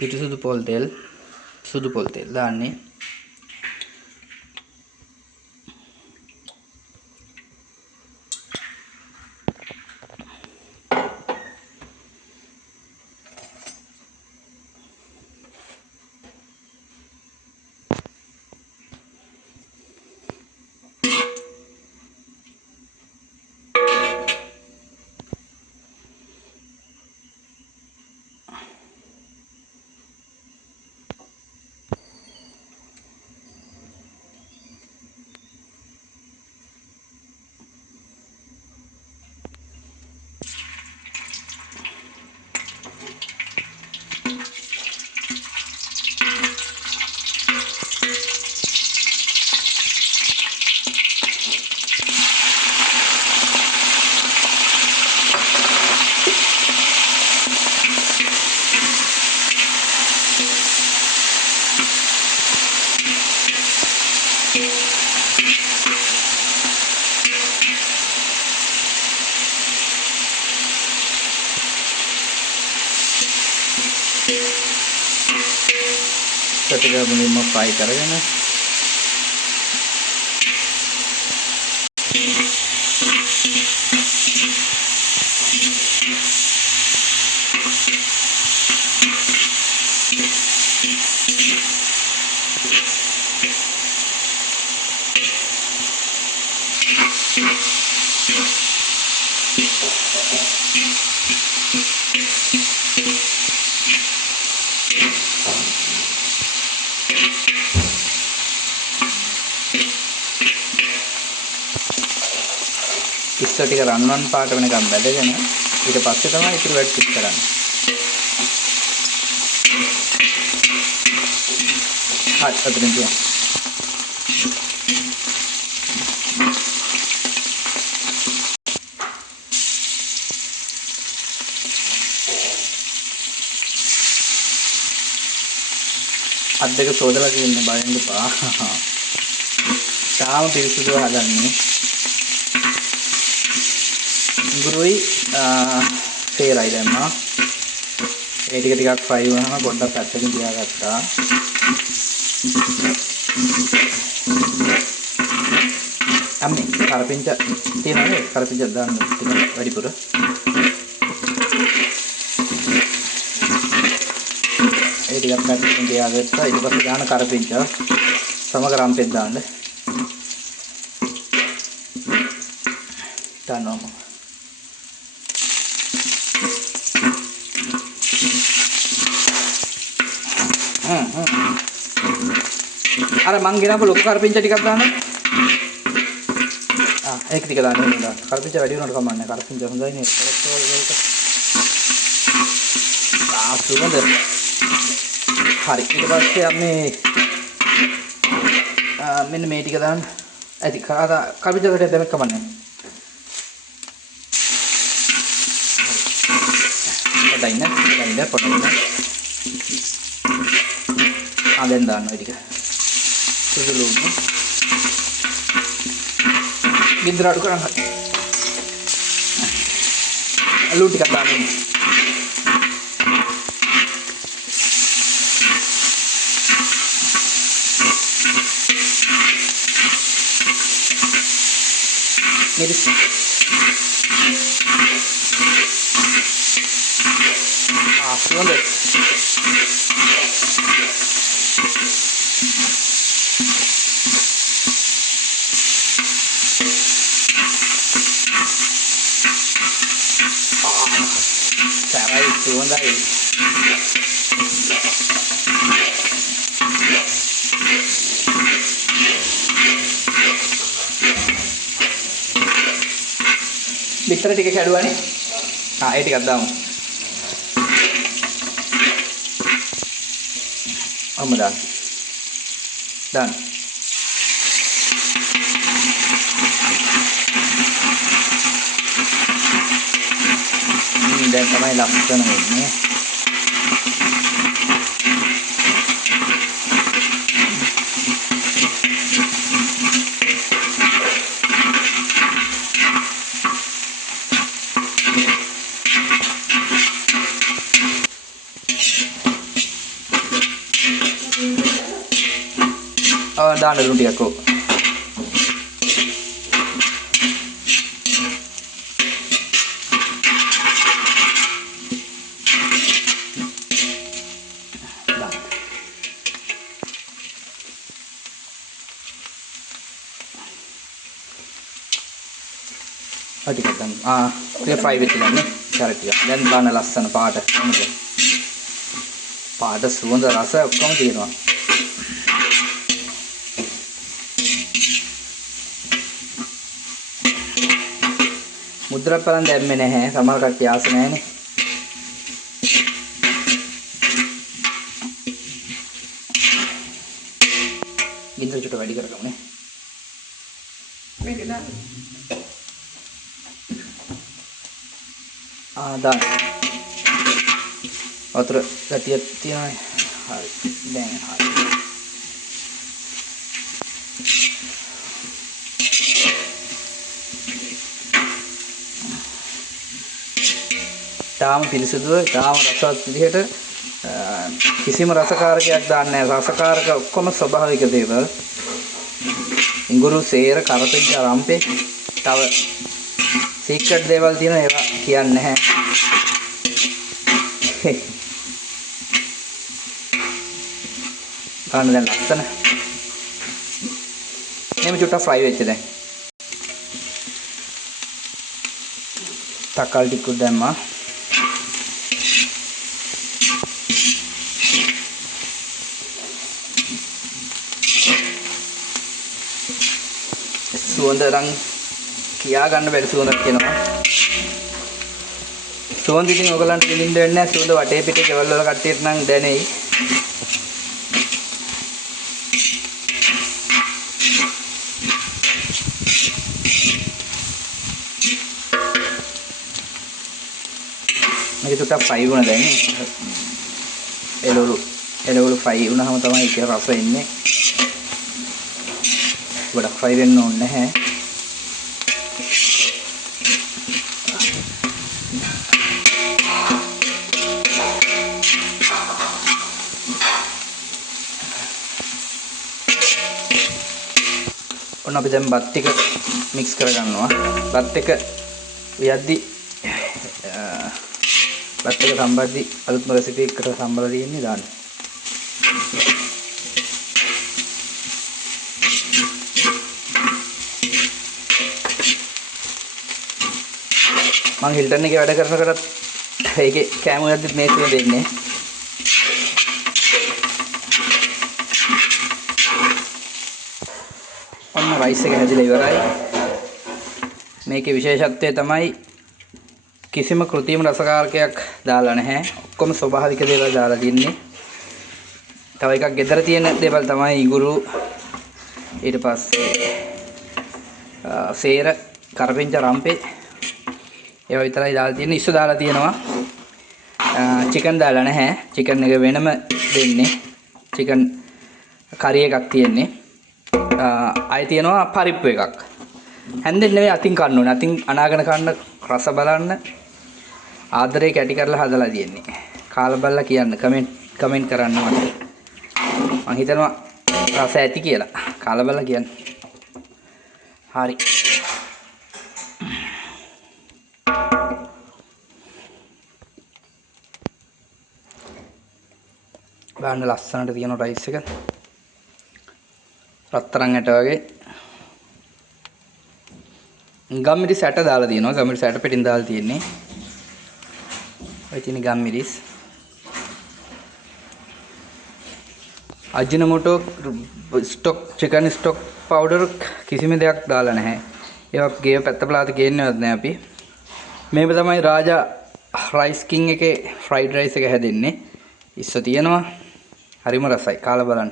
පිරිසුදු පොල් තෙල් සුදු පොල් තෙල් දාන්නේ. ටික මුලින්ම ෆ්‍රයි කරගෙන ඉස්සර ටික රන්වන් පාට වෙනකම් බැදගෙන ඊට පස්සේ තමයි ඉතුරු වැඩ ටික කරන්නේ. හරි අතරින් තියන්න. අත් දෙක සෝදලා තියෙන්න බලන්න එපා. තාම පිරිසුදුව හදන්නේ. ගුරුයි තේරයි දැම්මා. ඒ ටික ටිකක් ෆ්‍රයි වුණාම පොඩ්ඩක් පැත්තකින් තියාගත්තා. අම්මේ කරපිංච තියනනේ කරපිංච දාන්න ටිකක් වැඩිපුර. ඒ ටිකක් පැත්තකින් තියාගත්තා. ඊට පස්සේ දාන කරපිංච සමග රම්පෙත් දාන්න. දානවා. අර මං ගෙනාව ලොකු කරපිංච ටිකක් දාන්න. ඒක ටික දාන්න ඕනේ. කරපිංච වැඩි වුණාට කමක් නැහැ. කරපිංච හොඳයි නේ. කොලෙස්ටරෝල් වලට. සුවඳ. හරි. ඊට පස්සේ අපි මෙන්න මේ ටික දාන්න. ඇති කරපිංච වලට දෙමෙක් කමක් නැහැ. පොඩ්ඩක් දැන් දාන්න ඔය ටික. සුදු ලුණු. ගින්දර අඩු කරන්න. අලු ටිකක් දාන්න. මිරිස්. සුවඳ. සරයි සුවඳයි. බිත්තර ටික කැඩුවානේ. ඒ ටිකක් දාමු. දාන්න. දැන් තමයි ලස්සන වෙන්නේ. දාන්න ලුණු ටිකක් ඕක. ටිකක් ගන්න. ටික ෆ්‍රයි වෙච්ච ගන්නේ. කැරට් ටික. දැන් බලන්න ලස්සන පාට. පාට සුවඳ රස ඔක්කොම තියෙනවා. මුද්‍රා බලන් දැම්මේ නැහැ. සමහර කට්ටිය ආස නැහැනේ. ගින්දර චුට්ට වැඩි කරගමු නේ. මේක දාන්න. දාන්න. වතුර ගැටියක් තියෙනවානේ. හරි. දැන් හරි. තාම පිරිසිදුව, තාම රසවත් විදිහට කිසිම රසකාරකයක් දාන්නේ නැහැ. රසකාරක ඔක්කොම ස්වභාවික දේවල්. ඉඟුරු, සේර, කරපිංච, රම්පේ තව සීක්‍රට් දේවල් තියෙනවා ඒවා කියන්නේ නැහැ. ගන්න දැන් ලස්සන. මේක චුට්ටක් ෆ්‍රයි වෙච්ච දැන්. තක්කාලි ටිකක් දැම්මා. සුවඳ රං කියා ගන්න බැරි සුවඳක් එනවා. සුවඳ ඉතින් ඔයගලන්ට විඳින්න වෙන්නේ නැහැ. සුවඳ වටේ පිටේ කෙවල් වල කට්ටියට නම් දැනෙයි. මේක චුට්ටක් ෆ්‍රයි වුණා දැන්. එළවලු ෆ්‍රයි වුණාම තමයි ඒක රස එන්නේ. ගොඩක් ෆ්‍රයි වෙන්න ඕනේ නැහැ. ඔන්න අපි දැන් බත් ටික මික්ස් කරගන්නවා. බත් එක යද්දි බත් එක සම්බන්ධි අලුත්ම රෙසිපි එකකට සම්බන්ධ දෙන්නේ දාන්න. මම හිල්ටන් එකේ වැඩ කරනකොට ඒකේ කැමු යද්දි මේ සුවඳ දෙන්නේ. ඔන්න රයිස් එක හැදිලා ඉවරයි. මේකේ විශේෂත්වය තමයි කිසිම කෘත්‍රිම රසකාරකයක් දාලා නැහැ. ඔක්කොම ස්වභාවික දේවල් දාලා තින්නේ. තව එකක් ගෙදර තියෙන දේවල් තමයි ඉඟුරු, ඊට පස්සේ සේර, කරපිංච, රම්පේ ඒවා විතරයි දාලා තියෙන්නේ. ඉස්සු දාලා තියෙනවා. චිකන් දාලා නැහැ. චිකන් එක වෙනම දෙන්නේ. චිකන් කරි එකක් තියෙන්නේ. ආයි තියෙනවා පරිප්පු එකක්. හැන්දෙන් නෙවෙයි අතින් කන්න ඕනේ. අතින් අනාගෙන කන්න රස බලන්න ආදරේ කැටි කරලා හදලා තියෙන්නේ. කාලා බලලා කියන්න කමෙන්ට් කරන්න මට. මං හිතනවා රස ඇති කියලා. කාලා බලලා කියන්න. හරි. බලන්න ලස්සනට තියෙන රයිස් එක. රත්තරන් ඇට වගේ. ගම්මිරිස් ඇට දාලා තියෙනවා. ගම්මිරිස් ඇට පිටින් දාලා තියෙන්නේ. ඔය තියෙන ගම්මිරිස්. අජිනමෝටෝ ස්ටොක් චිකන් ස්ටොක් පවුඩර් කිසිම දෙයක් දාලා නැහැ. ඒවා ගේ පැත්ත පළාත ගේන්නේවත් නැහැ අපි. මේක තමයි රාජා රයිස් කිං එකේ ෆ්‍රයිඩ් රයිස් එක හැදෙන්නේ. ඉස්ස තියෙනවා. හරිම රසයි. කාලා බලන්න.